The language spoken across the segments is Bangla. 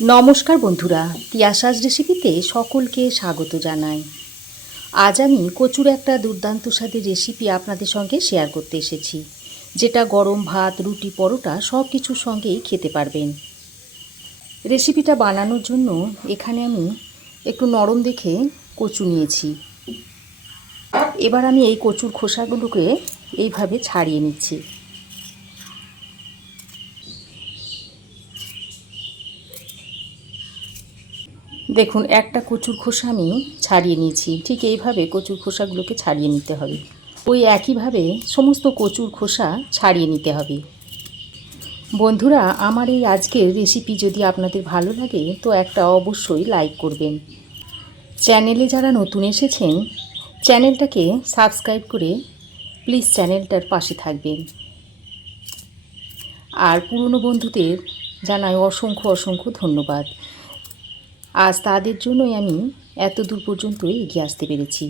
নমস্কার বন্ধুরা, তিয়াশাস রেসিপিতে সকলকে স্বাগত জানাই। আজ আমি কচুর একটা দুর্দান্ত স্বাদের রেসিপি আপনাদের সঙ্গে শেয়ার করতে এসেছি, যেটা গরম ভাত, রুটি, পরোটা সব কিছুর সঙ্গেই খেতে পারবেন। রেসিপিটা বানানোর জন্য এখানে আমি একটু নরম দেখে কচু নিয়েছি। এবার আমি এই কচুর খোসাগুলোকে এইভাবে ছাড়িয়ে নিচ্ছি। দেখুন, একটা কচুর খোসা আমি ছাড়িয়ে নিয়েছি। ঠিক এইভাবে কচুর খোসাগুলোকে ছাড়িয়ে নিতে হবে। ওই একইভাবে সমস্ত কচুর খোসা ছাড়িয়ে নিতে হবে। বন্ধুরা, আমার এই আজকের রেসিপি যদি আপনাদের ভালো লাগে তো একটা অবশ্যই লাইক করবেন। চ্যানেলে যারা নতুন এসেছেন চ্যানেলটাকে সাবস্ক্রাইব করে প্লিজ চ্যানেলটার পাশে থাকবেন। আর পুরনো বন্ধুদের জানাই অসংখ্য অসংখ্য ধন্যবাদ। আজ তাদের জন্যই আমি এত দূর পর্যন্তই এগিয়ে আসতে পেরেছি।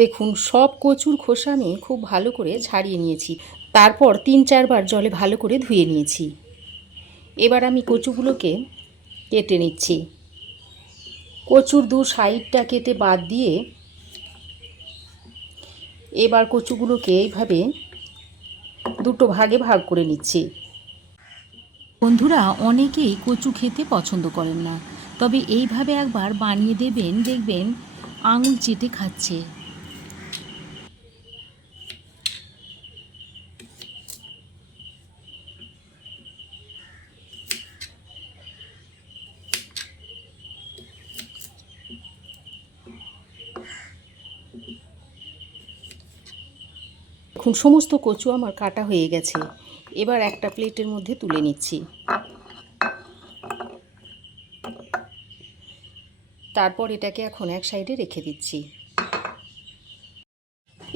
দেখুন, সব কচুর খোসা আমি খুব ভালো করে ছাড়িয়ে নিয়েছি। তারপর 3-4 বার জলে ভালো করে ধুয়ে নিয়েছি। এবার আমি কচুগুলোকে কেটে নিচ্ছি। কচুর দু সাইডটা কেটে বাদ দিয়ে এবার কচুগুলোকে এইভাবে দুটো ভাগে ভাগ করে নিচ্ছি। বন্ধুরা, অনেকেই কচু খেতে পছন্দ করেন না, তবে এইভাবে একবার বানিয়ে দেবেন, দেখবেন আঙুল চেটে খাচ্ছে। এখন সমস্ত কচু আমার কাটা হয়ে গেছে। এবার একটা প্লেটের মধ্যে তুলে নিচ্ছি। তারপর এটাকে এখন এক সাইডে রেখে দিচ্ছি।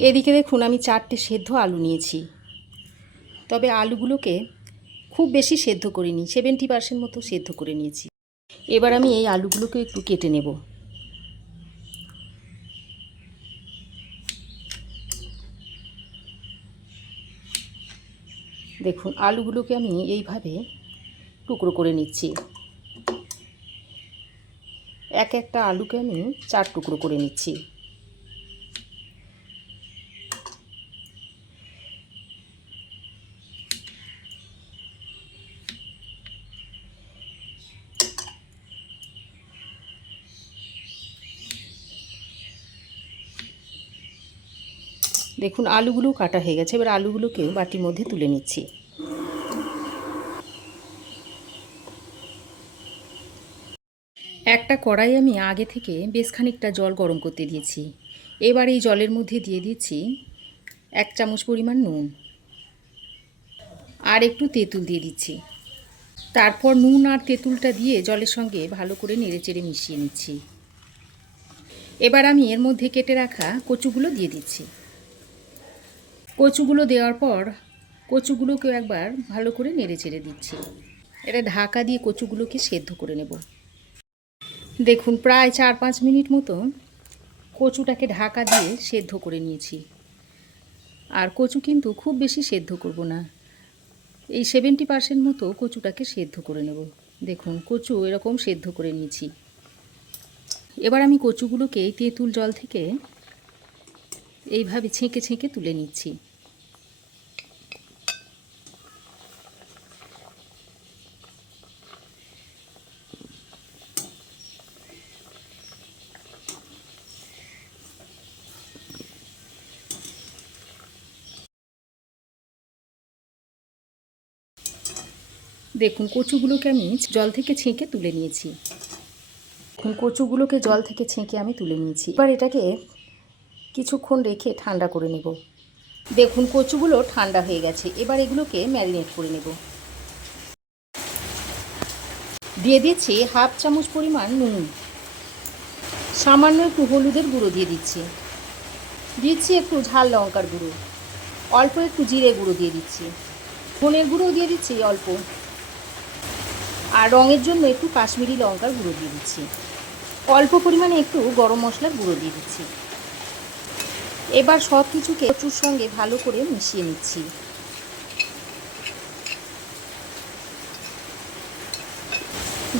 এদিকে দেখুন, আমি 4টে সেদ্ধ আলু নিয়েছি। তবে আলুগুলোকে খুব বেশি সেদ্ধ করিনি, 70% মতো সেদ্ধ করে নিয়েছি। এবার আমি এই আলুগুলোকে একটু কেটে নেব। দেখুন, আলুগুলোকে আমি এইভাবে টুকরো করে নিচ্ছি। এক একটা আলুকে আমি 4 টুকরো করে নিচ্ছি। দেখুন, আলুগুলো কাটা হয়ে গেছে। এবার আলুগুলোকে বাটির মধ্যে তুলে নিচ্ছি। একটা কড়াই আমি আগে থেকে বেশ খানিকটা জল গরম করতে দিয়েছি। এবার এই জলের মধ্যে দিয়ে দিচ্ছি 1 চামচ পরিমাণ নুন আর একটু তেঁতুল দিয়ে দিচ্ছি। তারপর নুন আর তেঁতুলটা দিয়ে জলের সঙ্গে ভালো করে নেড়েচেড়ে মিশিয়ে নিচ্ছি। এবার আমি এর মধ্যে কেটে রাখা কচুগুলো দিয়ে দিচ্ছি। কচুগুলো দেওয়ার পর কচুগুলোকেও একবার ভালো করে নেড়েচেড়ে দিচ্ছি। এটা ঢাকা দিয়ে কচুগুলোকে সেদ্ধ করে নেব। দেখুন, প্রায় 4-5 মিনিট মতো কচুটাকে ঢাকা দিয়ে সেদ্ধ করে নিয়েছি। আর কচু কিন্তু খুব বেশি সেদ্ধ করব না, এই 70% মতো কচুটাকে সেদ্ধ করে নেব। দেখুন, কচু এরকম সেদ্ধ করে নিয়েছি। এবার আমি কচুগুলোকে এই তেঁতুল জল থেকে এইভাবে ছেঁকে ছেঁকে তুলে নিচ্ছি। দেখুন, কচুগুলোকে আমি জল থেকে ছেঁকে তুলে নিয়েছি। দেখুন, কচুগুলোকে জল থেকে ছেঁকে আমি তুলে নিয়েছি। এবার এটাকে কিছুক্ষণ রেখে ঠান্ডা করে নেব। দেখুন, কচুগুলো ঠান্ডা হয়ে গেছে। এবার এগুলোকে ম্যারিনেট করে নেব। দিয়ে দিচ্ছি 1/2 চামচ পরিমাণ নুন, সামান্য একটু হলুদের গুঁড়ো দিয়ে দিচ্ছি। দিচ্ছি একটু ঝাল লঙ্কার গুঁড়ো, অল্প একটু জিরে গুঁড়ো দিয়ে দিচ্ছি, ধনের গুঁড়োও দিয়ে দিচ্ছি অল্প, আর রঙের জন্য একটু কাশ্মীরি লঙ্কার গুঁড়ো দিয়ে দিচ্ছি। অল্প পরিমাণে একটু গরম মশলার গুঁড়ো দিয়ে দিচ্ছি। এবার সব কিছুকে কচুর সঙ্গে ভালো করে মিশিয়ে নিচ্ছি।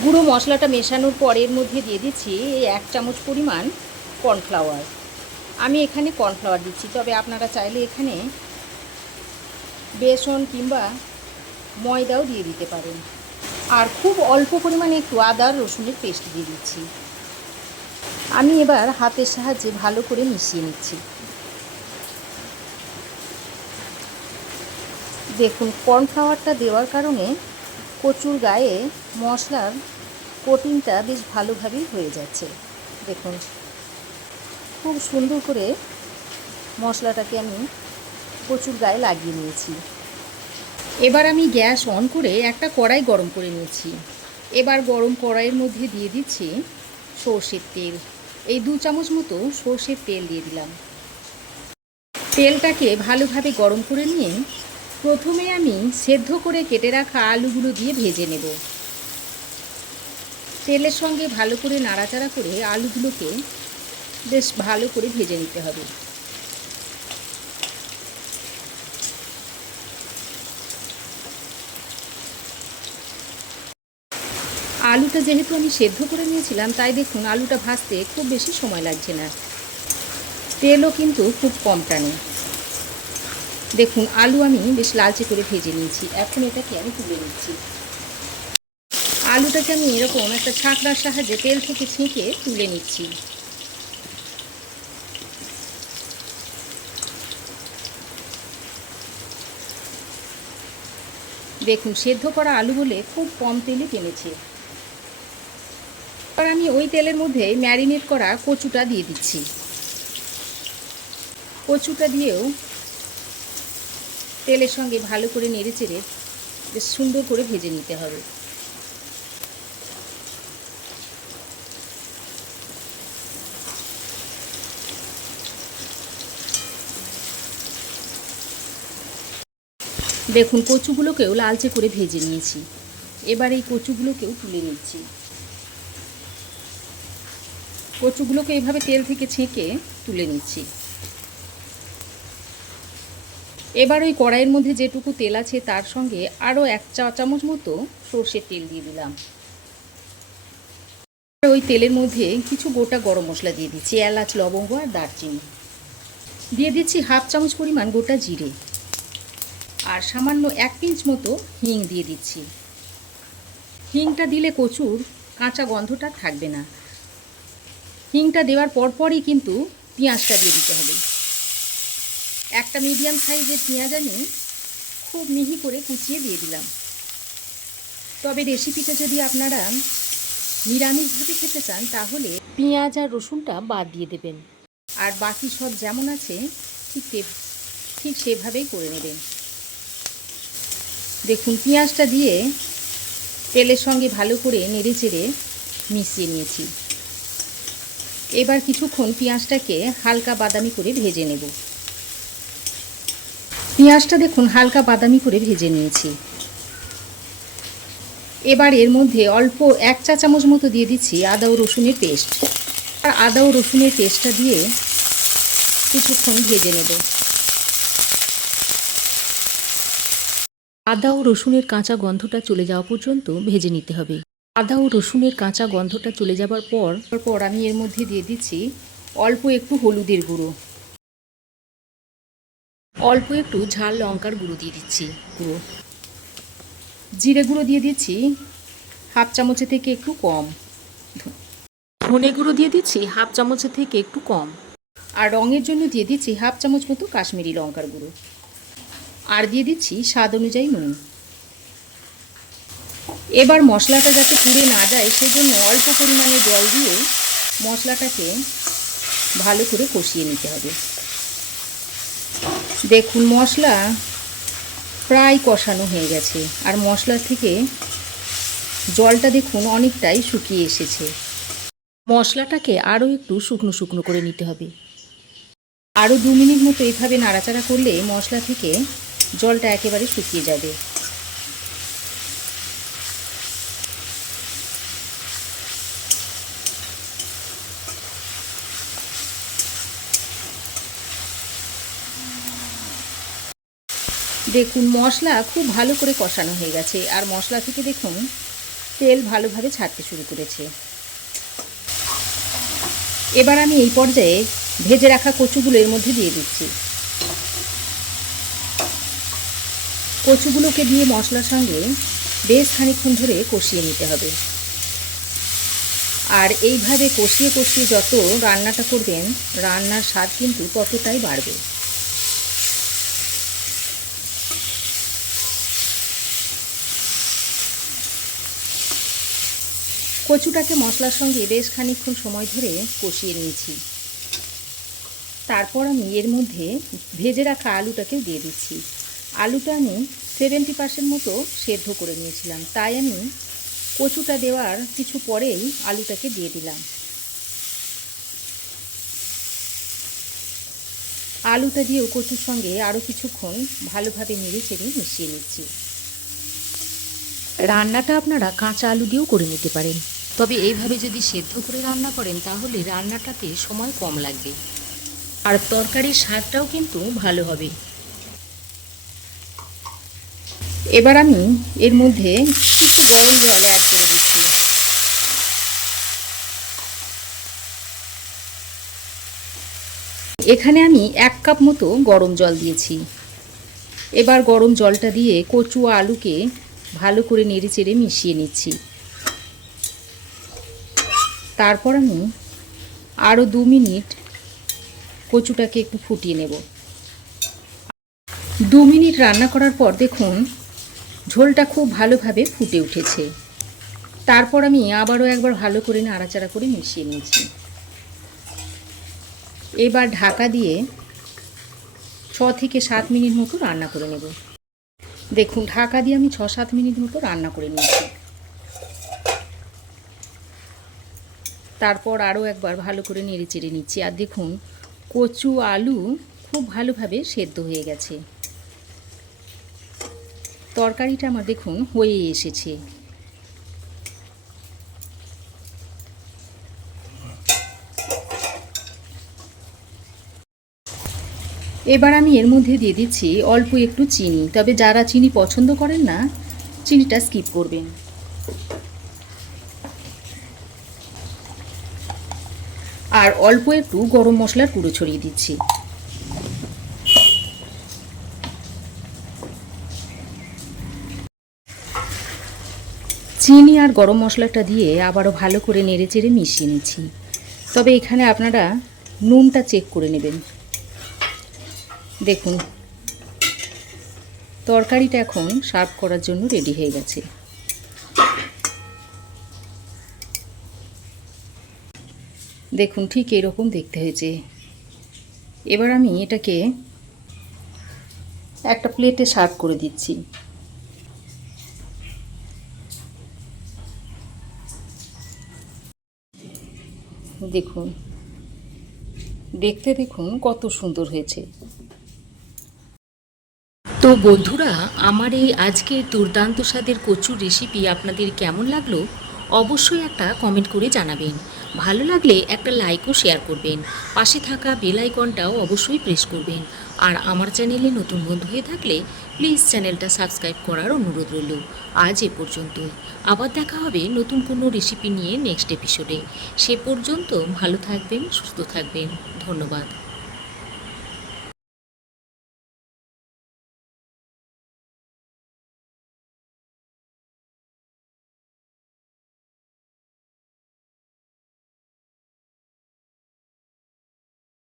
গুঁড়ো মশলাটা মেশানোর পরের মধ্যে দিয়ে দিচ্ছি এই 1 চামচ পরিমাণ কর্নফ্লাওয়ার। আমি এখানে কর্নফ্লাওয়ার দিচ্ছি, তবে আপনারা চাইলে এখানে বেসন কিংবা ময়দাও দিয়ে দিতে পারেন। আর খুব অল্প পরিমাণে একটু আদা রসুনের পেস্ট দিয়ে দিচ্ছি। আমি এবার হাতের সাহায্যে ভালো করে মিশিয়ে নিচ্ছি। দেখুন, কর্নফ্লাওয়ারটা দেওয়ার কারণে কচুর গায়ে মশলার কোটিংটা বেশ ভালোভাবেই হয়ে যাচ্ছে। দেখুন, খুব সুন্দর করে মশলাটাকে আমি কচুর গায়ে লাগিয়ে নিয়েছি। এবার আমি গ্যাস অন করে একটা কড়াই গরম করে নিয়েছি। এবার গরম কড়াইয়ের মধ্যে দিয়ে দিচ্ছি সর্ষের তেল। এই 2 চামচ মতো সর্ষের তেল দিয়ে দিলাম। তেলটাকে ভালোভাবে গরম করে নিয়ে প্রথমে আমি সেদ্ধ করে কেটে রাখা আলুগুলো দিয়ে ভেজে নেব। তেলের সঙ্গে ভালো করে নাড়াচাড়া করে আলুগুলোকে বেশ ভালো করে ভেজে নিতে হবে। আলুটা যেহেতু আমি সেদ্ধ করে নিয়েছিলাম, তাই দেখুন আলুটা ভাজতে খুব বেশি সময় লাগছে না। তেলও কিন্তু খুব কম টানে। দেখুন, আলু আমি বেশ লালচে করে ভেজে নিয়েছি। এখন এটাকে আমি তুলে নিচ্ছি। আলুটাকে আমি এরকম একটা ছাঁকড়ার সাহায্যে তেল থেকে ছেঁকে তুলে নিচ্ছি। দেখুন, সেদ্ধ করা আলু বলে খুব কম তেলে টেনেছে। এবার আমি ওই তেলের মধ্যে ম্যারিনেট করা কচুটা দিয়ে দিচ্ছি। কচুটা দিয়েও তেলের সঙ্গে ভালো করে নেড়েচেড়ে বেশ সুন্দর করে ভেজে নিতে হবে। দেখুন, কচুগুলোকেও লালচে করে ভেজে নিয়েছি। এবার এই কচুগুলোকেও তুলে নিচ্ছি। কচুগুলোকে এভাবে তেল থেকে ছেঁকে তুলে নিচ্ছি। এবার ওই কড়াইয়ের মধ্যে যেটুকু তেল আছে তার সঙ্গে আরও 1 চা চামচ মতো সর্ষের তেল দিয়ে দিলাম। ওই তেলের মধ্যে কিছু গোটা গরম মশলা দিয়ে দিচ্ছি, এলাচ, লবঙ্গ আর দারচিনি। দিয়ে দিচ্ছি 1/2 চামচ পরিমাণ গোটা জিরে, আর সামান্য 1 পিঞ্চ মতো হিং দিয়ে দিচ্ছি। হিংটা দিলে কচুর কাঁচা গন্ধটা থাকবে না। হিংটা দেওয়ার পরপরই কিন্তু পেঁয়াজটা দিয়ে দিতে হবে। একটা মিডিয়াম সাইজের পেঁয়াজ আমি খুব মিহি করে কুচিয়ে দিয়ে দিলাম। তবে রেসিপিটা যদি আপনারা নিরামিষভাবে খেতে চান তাহলে পেঁয়াজ আর রসুনটা বাদ দিয়ে দেবেন, আর বাকি সব যেমন আছে ঠিক সেভাবেই করে নেবেন। দেখুন, পেঁয়াজটা দিয়ে তেলের সঙ্গে ভালো করে নেড়েচেড়ে মিশিয়ে নিয়েছি। এবার কিছুক্ষণ পেঁয়াজটাকে হালকা বাদামি করে ভেজে নেব। পেঁয়াজটা দেখুন হালকা বাদামি করে ভেজে নিয়েছি। এবার এর মধ্যে অল্প 1 চা চামচ মতো দিয়ে দিচ্ছি আদা ও রসুনের পেস্ট। আর আদা ও রসুনের পেস্টটা দিয়ে কিছুক্ষণ ভেজে নেব। আদা ও রসুনের কাঁচা গন্ধটা চলে যাওয়া পর্যন্ত ভেজে নিতে হবে। আদা ও রসুনের কাঁচা গন্ধটা চলে যাবার পর আমি এর মধ্যে দিয়ে দিচ্ছি অল্প একটু হলুদের গুঁড়ো, অল্প একটু ঝাল লঙ্কার গুঁড়ো দিয়ে দিচ্ছি, জিরে গুঁড়ো দিয়ে দিচ্ছি 1/2 চামচের থেকে একটু কম, ধনে গুঁড়ো দিয়ে দিচ্ছি 1/2 চামচের থেকে একটু কম, আর রঙের জন্য দিয়ে দিচ্ছি 1/2 চামচ মতো কাশ্মীরি লঙ্কার গুঁড়ো, আর দিয়ে দিচ্ছি স্বাদ অনুযায়ী নুন। এবার মশলাটা যাতে পুড়ে না যায় সেজন্য অল্প পরিমাণে জল দিয়ে মশলাটাকে ভালো করে কষিয়ে নিতে হবে। দেখুন, মশলা প্রায় কষানো হয়ে গেছে, আর মশলা থেকে জলটা দেখুন অনেকটাই শুকিয়ে এসেছে। মশলাটাকে আরও একটু শুকনো শুকনো করে নিতে হবে। আরও 2 মিনিট মতো এইভাবে নাড়াচাড়া করলে মশলা থেকে জলটা একেবারে শুকিয়ে যাবে। দেখুন, মশলা খুব ভালো করে কষানো হয়ে গেছে, আর মশলা থেকে দেখুন তেল ভালোভাবে ছাড়তে শুরু করেছে। এবার আমি এই পর্যায়ে ভেজে রাখা কচুগুলো এর মধ্যে দিয়ে দিচ্ছি। কচুগুলোকে দিয়ে মশলার সঙ্গে বেশ খানিকক্ষণ ধরে কষিয়ে নিতে হবে। আর এইভাবে কষিয়ে কষিয়ে যত রান্নাটা করবেন, রান্নার স্বাদ কিন্তু ততটাই বাড়বে। কচুটাকে মশলার সঙ্গে বেশ খানিকক্ষণ সময় ধরে কষিয়ে নিয়েছি। তারপর আমি এর মধ্যে ভেজে রাখা আলুটাকে দিয়ে দিচ্ছি। আলুটা আমি 70% মতো সেদ্ধ করে নিয়েছিলাম, তাই আমি কচুটা দেওয়ার কিছু পরেই আলুটাকে দিয়ে দিলাম। আলুটা দিয়েও কচুর সঙ্গে আরও কিছুক্ষণ ভালোভাবে নেড়ে চেড়ে মিশিয়ে নিচ্ছি। রান্নাটা আপনারা কাঁচা আলু দিয়েও করে নিতে পারেন, তবে এইভাবে যদি সেদ্ধ করে রান্না করেন তাহলে রান্নাটাতে সময় কম লাগবে আর তরকারির স্বাদটাও কিন্তু ভালো হবে। এবার আমি এর মধ্যে কিছু গরম জল অ্যাড করে দিচ্ছি। এখানে আমি 1 কাপ মতো গরম জল দিয়েছি। এবার গরম জলটা দিয়ে কচু ও আলুকে ভালো করে নেড়ে চেড়ে মিশিয়ে নিচ্ছি। তারপর আমি আরও 2 মিনিট কচুটাকে একটু ফুটিয়ে নেব। 2 মিনিট রান্না করার পর দেখুন ঝোলটা খুব ভালোভাবে ফুটে উঠেছে। তারপর আমি আবারও একবার ভালো করে নাড়াচাড়া করে মিশিয়ে নিয়েছি। এবার ঢাকা দিয়ে 6 থেকে 7 মিনিট মতো রান্না করে নেব। দেখুন ঢাকা দিয়ে আমি 6-7 মিনিট মতো রান্না করে নিয়েছি। তারপর আরও একবার ভালো করে নেড়ে চেড়ে নিচ্ছি। আর দেখুন কচু আলু খুব ভালোভাবে সেদ্ধ হয়ে গেছে। তরকারিটা আমার দেখুন হয়ে এসেছে। এবার আমি এর মধ্যে দিয়ে দিচ্ছি অল্প একটু চিনি, তবে যারা চিনি পছন্দ করেন না চিনিটা স্কিপ করবেন। আর অল্প একটু গরম মশলার গুঁড়ো ছড়িয়ে দিচ্ছি। চিনি আর গরম মশলাটা দিয়ে আবারও ভালো করে নেড়ে চেড়ে মিশিয়ে নিচ্ছি। তবে এখানে আপনারা নুনটা চেক করে নেবেন। দেখুন তরকারিটা এখন সার্ভ করার জন্য রেডি হয়ে গেছে। দেখুন ঠিক এরকম দেখতে হয়েছে। এবার আমি এটাকে একটা প্লেটে সার্ভ করে দিচ্ছি। দেখুন দেখুন কত সুন্দর হয়েছে। তো বন্ধুরা, আমার এই আজকের দুর্দান্ত স্বাদের কচুর রেসিপি আপনাদের কেমন লাগলো অবশ্যই একটা কমেন্ট করে জানাবেন। ভালো লাগলে একটা লাইক ও শেয়ার করবেন। পাশে থাকা বেল আইকনটাও অবশ্যই প্রেস করবেন। আর আমার চ্যানেলে নতুন বন্ধু হয়ে থাকলে প্লিজ চ্যানেলটা সাবস্ক্রাইব করার অনুরোধ রইল। আজ এ পর্যন্তই। আবার দেখা হবে নতুন কোনো রেসিপি নিয়ে নেক্সট এপিসোডে। সে পর্যন্ত ভালো থাকবেন, সুস্থ থাকবেন। ধন্যবাদ।